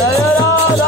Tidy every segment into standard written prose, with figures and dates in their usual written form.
राधा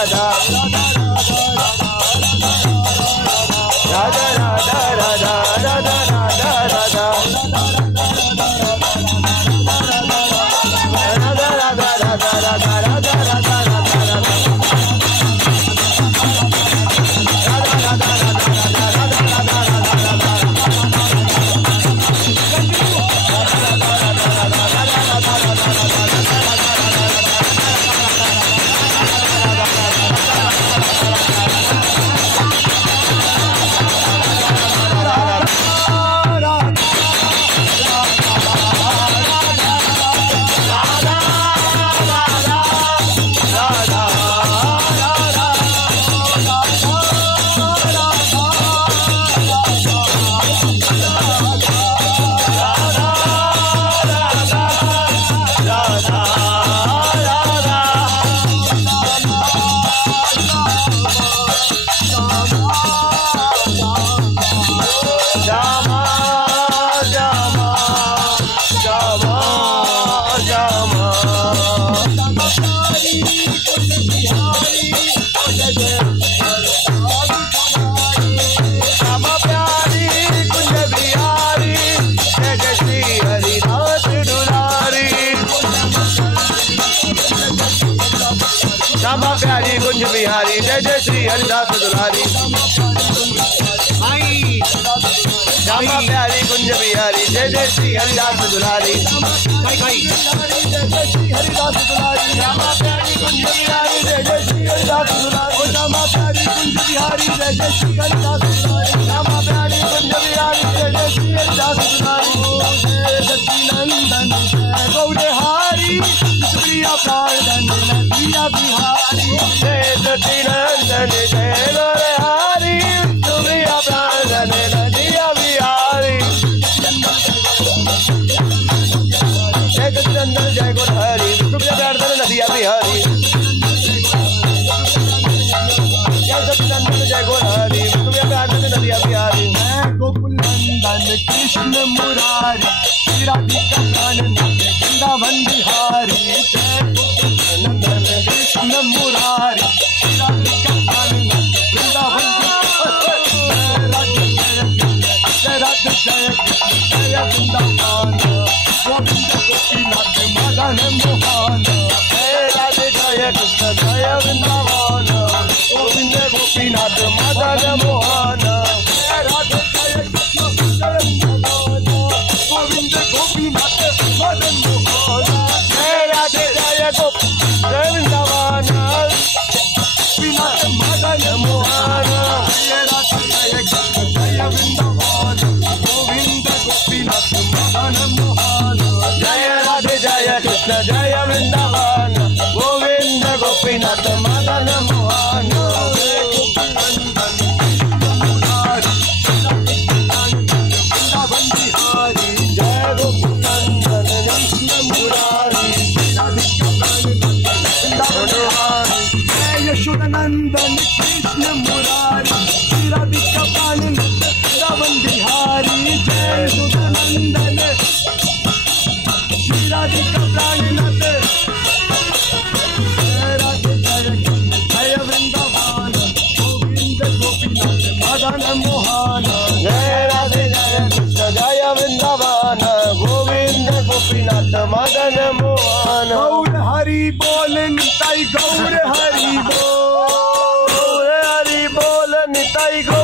राधा राधा राधा राधा राधा राधा श्यामा प्यारी कुंज बिहारी जय जय श्री हरिदास दुलारी श्यामा प्यारी कुंज बिहारी जय जय श्री हरिदास दुलारी हरिदास दुलारी श्यामा प्यारी कुंज बिहारी जय जय श्री हरिदास दुलारी श्यामा प्यारी कुंज बिहारी जय जय श्री हरिदास दुलारी श्यामा प्यारी कुंज बिहारी जय जय श्री हरिदास दुलारी सच्चिदानंदन गौड़े हारी प्रिया प्राणन नदिया बिहारी जय सच्चिदानंद जय गौड़े हारी प्रिया प्राणन नदिया बिहारी जय सच्चिदानंद जय गौड़े हारी प्रिया प्राणन नदिया बिहारी जय सच्चिदानंद जय गौड़े हारी प्रिया प्राणन नदिया बिहारी गोकुल नंदन कृष्ण मुरारी राधिका कानन वृंदावन बिहारी जय नंदन कृष्ण मुरारी राधिका कानन वृंदावन जय राधे जय जय वृंदावन गोविंद गोपीनाथ मदन मोहन जय राधे जय कृष्ण जय वृंदावन गोविंद गोपीनाथ मदन मोहन जय राधे जय कृष्ण जय वृंदावन गोविंद गोपीनाथ मदन मोहन जय राधे जय जय वृंदावन गोपीनाथ मदन मोहन जय राधे जय कृष्ण जय वृंदावन गोविंद गोपीनाथ मदन मोहन जय राधे जय कृष्ण जय वृंदावन गोविंद गोपीनाथ मदन मोहन यशोदानंदन कृष्ण मुरारी राधिका कानन वृंदावन बिहारी जय यशोदानंदन श्री राधिका प्राणनाथ जय राधे जय कृष्ण जय वृंदावन गोविंद गोपीनाथ मदन मोहन जय राधे जय कृष्ण जय वृंदावन गोविंद गोपीनाथ मदन मोहन गौर हरि बोल निताई गौर हरि बोल निताई गौर